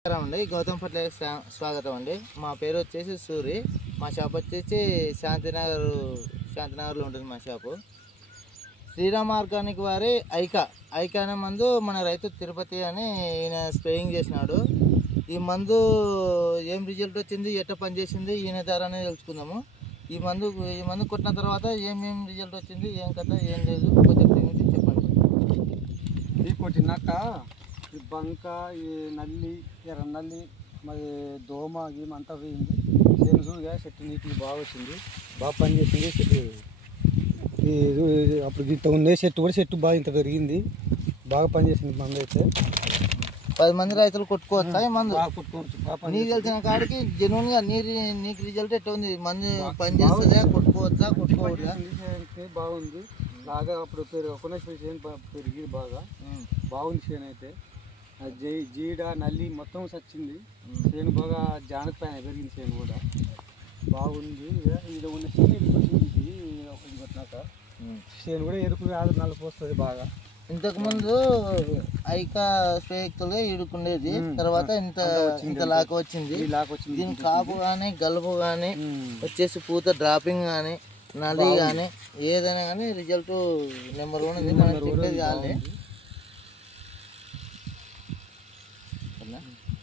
నమస్కారం అండి, గౌతమ్ ఫర్టిలైజర్ స్వాగతం అండి. మా పేరు వచ్చేసి సూరి. మా షాప్ వచ్చేసి శాంతినగర్లో ఉంటుంది మా షాపు. శ్రీరామ్ ఆర్గానిక్ వారి ఐకా అనే మందు మన రైతు తిరుపతి అని ఈయన స్ప్రేయింగ్ చేసినాడు. ఈ మందు ఏం రిజల్ట్ వచ్చింది, ఎట్ట పనిచేసింది ఈయన ద్వారానే తెలుసుకుందాము. ఈ మందు కొట్టిన తర్వాత ఏమేమి రిజల్ట్ వచ్చింది, ఏం కథ ఏం లేదు కొంచెం చెప్పండి. ఇది కొట్టినాక ఈ బంక, ఈ నల్లి, ఎర్ర నల్లి, మరి దోమ గీమ అంతా పోయింది. చూడుగా చెట్టు నీటికి బాగా వచ్చింది, బాగా పనిచేసింది చెట్టు. అప్పుడు ఇంత ఉండే చెట్టు కూడా చెట్టు బాగా ఇంత పెరిగింది, బాగా పనిచేసింది మందు అయితే. 10 మంది రైతులు కొట్టుకోవచ్చా ఈ మందు? కొట్టుకోవచ్చు. నీకు తెలిసిన కాడికి జెన్యున్ గా నీకు రిజల్ట్ ఎట్లా ఉంది? మందు పనిచేస్తుందా, కొట్టుకోవచ్చా కొట్టుకోవద్దా? బాగుంది. బాగా అప్పుడు చేను పెరిగింది, బాగా బాగుంది చేను అయితే. జీడ నల్లి మొత్తం సచ్చింది చేను, బాగా జానక పైన పెరిగింది చేను కూడా బాగుంది. ఇది ఉన్న చేను కొట్టినాక చేను కూడా ఎరుకు వ్యాధి నలుపు వస్తుంది బాగా. ఇంతకుముందు ఐకా స్ప్రేక్తులు ఇడుకుండేది, తర్వాత ఇంత లాక్ వచ్చింది. దీని కాపు కానీ గలుపు కానీ వచ్చేసి పూత డ్రాపింగ్ కానీ నల్లి కానీ ఏదైనా కానీ రిజల్ట్ నెంబర్ 1 ఉంది. మనం చెప్పేది కాలే.